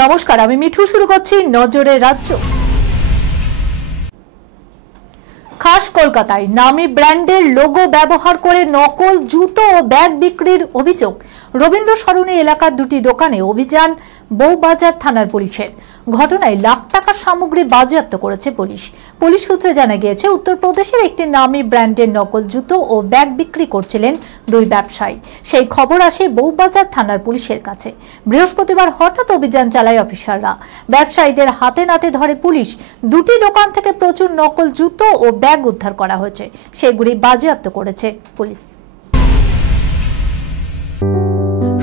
নমস্কার, আমি মিঠু। শুরু করছি নজরে রাজ্য। খাস কলকাতায় নামী ব্র্যান্ডের লোগো ব্যবহার করে নকল জুতো ও ব্যাগ বিক্রির অভিযোগ। রবীন্দ্র সরণি এলাকার দুটি দোকানে অভিযান বউবাজার থানার পুলিশের। ঘটনায় লাখ টাকার সামগ্রী বাজেয়াপ্ত করেছে পুলিশ। পুলিশ সূত্রে জানা গিয়েছে, উত্তরপ্রদেশের একটি নামী ব্র্যান্ডের নকল জুতো ও ব্যাগ বিক্রি করছিলেন দুই ব্যবসায়ী। সেই খবর আসে বউবাজার থানার পুলিশের কাছে। বৃহস্পতিবার হঠাৎ অভিযান চালায় অফিসাররা। ব্যবসায়ীদের হাতে নাতে ধরে পুলিশ। দুটি দোকান থেকে প্রচুর নকল জুতো ও ব্যাগ উদ্ধার করা হয়েছে, সেগুলি বাজেয়াপ্ত করেছে পুলিশ।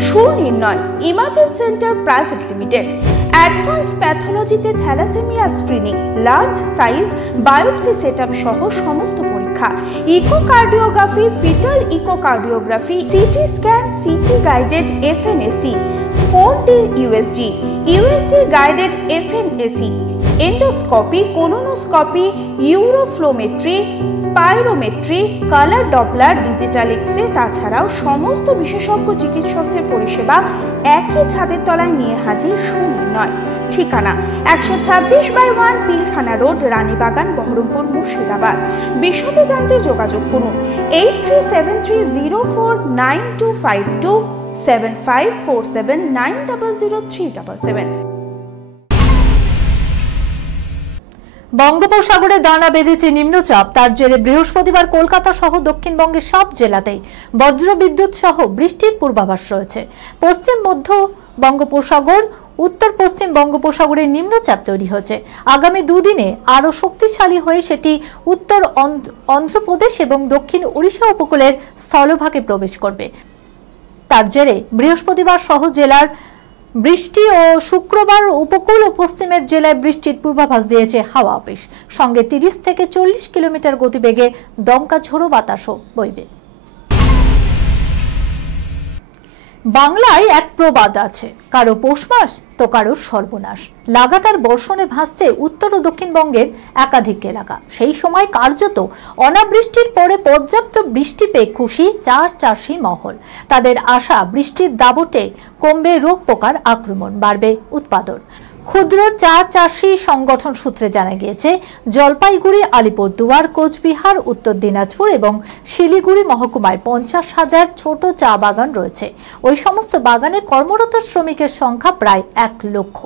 Sunirnoy imaging centre private limited advance প্যাথোলজিতে thalassaemia screening, large size biopsy setup সহ সমস্ত পরীক্ষা, echocardiography, foetal echocardiography, CT scan, CT guided FNAC, 4D USG guided FNAC, endoscopy, colonoscopy, uroflowmetry, spirometry, colour Doppler, digital X-ray, তাছাড়াও সমস্ত বিশেষজ্ঞ চিকিৎসকদের পরিষেবা একই ছাদের তলায় নিয়ে হাজির সুনির্ণয়। ঠিকানা 126/1 পিলখানা রোড, রানীবাগান, বহরমপুর, মুর্শিদাবাদ। বিশদে জানতে যোগাযোগ করুন 8373049252 7547900377। বঙ্গোপসাগরে দানা বেঁধেছে নিম্নচাপ। তার জেরে বৃহস্পতিবার কলকাতা সহ দক্ষিণবঙ্গের সব জেলাতেই বজ্রবিদ্যুৎ সহ বৃষ্টির পূর্বাভাস রয়েছে। পশ্চিম মধ্য বঙ্গোপসাগর, উত্তর পশ্চিম বঙ্গোপসাগরে নিম্নচাপ তৈরি হয়েছে। আগামী দুদিনে আরও শক্তিশালী হয়ে সেটি উত্তর অন্ধ্রপ্রদেশ এবং দক্ষিণ ওড়িশা উপকূলের স্থলভাগে প্রবেশ করবে। তার জেরে বৃহস্পতিবার সহ জেলার বৃষ্টি ও শুক্রবার উপকূল ও পশ্চিমের জেলায় বৃষ্টির পূর্বাভাস দিয়েছে হাওয়া অফিস। সঙ্গে 30 থেকে 40 কিলোমিটার গতিবেগে দমকা ঝোড়ো বাতাসও বইবে। বাংলায় এক প্রবাদ আছে, কারো পৌষ মাস তো কারো সর্বনাশ। লাগাতার বর্ষণে ভাসছে উত্তর ও দক্ষিণবঙ্গের একাধিক এলাকা। সেই সময় কার্যত অনাবৃষ্টির পরে পর্যাপ্ত বৃষ্টি পেয়ে খুশি চা চাষি মহল। তাদের আশা, বৃষ্টির দাবটে কমবে রোগ পোকার আক্রমণ, বাড়বে উৎপাদন। ক্ষুদ্র চা চাষী সংগঠন সূত্রে জানা গিয়েছে, জলপাইগুড়ি, আলিপুরদুয়ার, কোচবিহার, উত্তর দিনাজপুর এবং শিলিগুড়ি মহকুমায় 50,000 ছোট চা বাগান রয়েছে। ওই সমস্ত বাগানে কর্মরত শ্রমিকের সংখ্যা প্রায় 1 লক্ষ।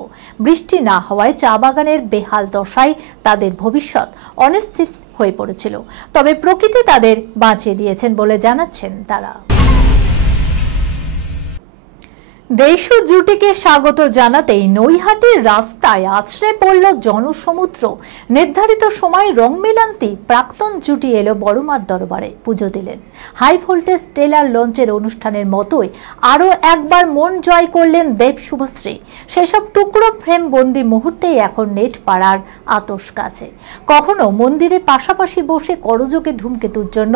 বৃষ্টি না হওয়ায় চা বাগানের বেহাল দশায় তাদের ভবিষ্যৎ অনিশ্চিত হয়ে পড়েছিল। তবে প্রকৃতি তাদের বাঁচিয়ে দিয়েছেন বলে জানাচ্ছেন তারা। দেশ জুটিকে স্বাগত জানাতেই নৈহাটির রাস্তায় আছড়ে পড়ল জনসমুদ্র। নির্ধারিত সময় রং মিলান্তি প্রাক্তন জুটি এলো বড়মার দরবারে, পুজো দিলেন। হাই ভোল্টেজ টেলার লঞ্চের অনুষ্ঠানের মতোই আরও একবার মন জয় করলেন দেব শুভশ্রী। সেসব টুকরো ফ্রেম বন্দি মুহূর্তেই এখন নেট পাড়ার আতস কাছে। কখনো মন্দিরে পাশাপাশি বসে করযোগে ধূমকেতুর জন্য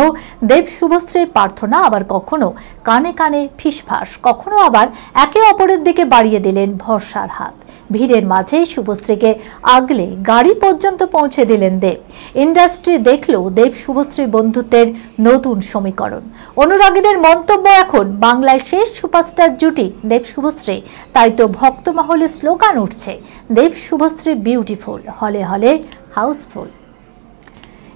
দেব শুভশ্রীর প্রার্থনা, আবার কখনো কানে কানে ফিসফাস, কখনো আবার একে অপরের দিকে বাড়িয়ে দিলেন ভরসার হাত। ভিড়ের মাঝে শুভশ্রীকে আগলে গাড়ি পর্যন্ত পৌঁছে দিলেন দেব। ইন্ডাস্ট্রি দেখলো দেব শুভশ্রীর বন্ধুত্বের নতুন সমীকরণ। অনুরাগীদের মন্তব্য, এখন বাংলায় শেষ সুপারস্টার জুটি দেব শুভশ্রী। তাই তো ভক্ত মহলে স্লোগান উঠছে, দেব শুভশ্রী বিউটিফুল, হলে হলে হাউসফুল।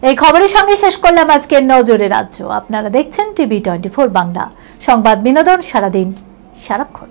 এই খবরের সঙ্গে শেষ করলাম আজকের নজরে রাজ্য। আপনারা দেখছেন টিভি 24 বাংলা, সংবাদ বিনোদন সারাদিন সারাক্ষণ।